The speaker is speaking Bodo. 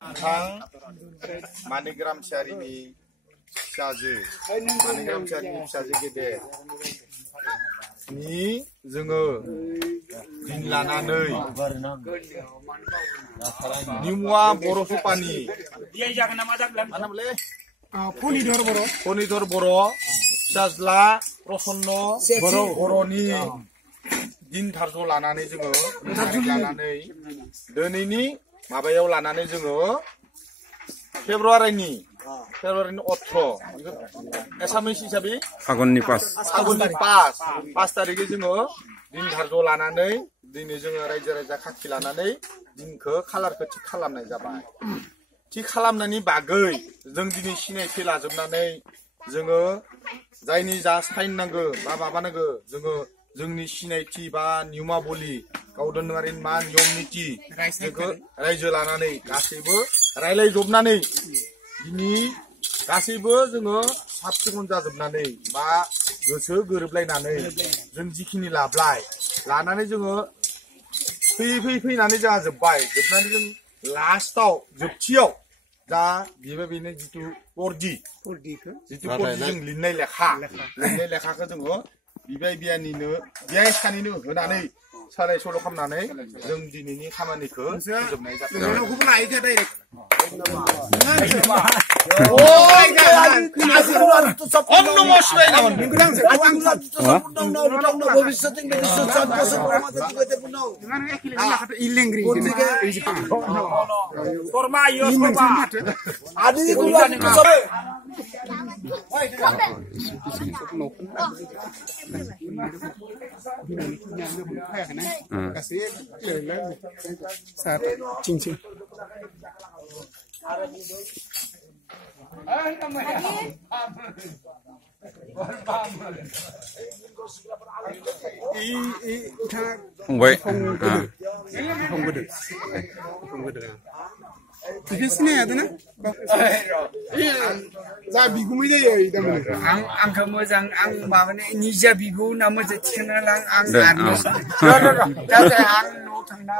Tang Manigram Syarimi Syaje Manigram Syarimi Syaje gede ni जोङो दिन लानानै निमुआ बर' सपानि फनिधर बर' फिसाज्ला प्रसन्न बर'नि दिन धार्ज लानानै जोङो लानानै दिनैनि माबायाव लानानै जोङो फेब्रुवारिनि 18 एसामिस हिसाबै फागुननि 5 तारिखै जोङो दिन धार्ज लानानै दिनै जोङो रायजो राजा खाथि लानानै दिनखौ खालारखौ थिग खालामनाय जाबाय। थिग खालामनायनि बागै जों दिनै सिनायथि लाजोबनानै जोङो जायनि जा साइन नांगौ बा माबा नांगौ जोङो जोंनि सिनायथि बा नियमावली गावदोनारि मा नियम निति जोंखौ रायजो लानानै गासैबो रायलायजोबनानै दिनै गासैबो जोङो साब सिखोन जाजोबनानै बा गोसो गोरोबलायनानै जों जिखिनि लानानै जोङो फैनानै जोंहा जोब्बाय जोबनानै जों लास्टआव जोबथियाव दा बेनो जितु जितु जों लिरनाय लेखाखौ जोङो बिबाय बियानिनो बियाय सानैनो होनानै साराय सल' खालामनानै जों दिनैनि खामानिखौ फोजोबनाय जाबाय। जा बिगुमै जायो आंखौ मोजां आं माबाने निजा बिगु ना मोजां थिखोना लां आं न'आव थांना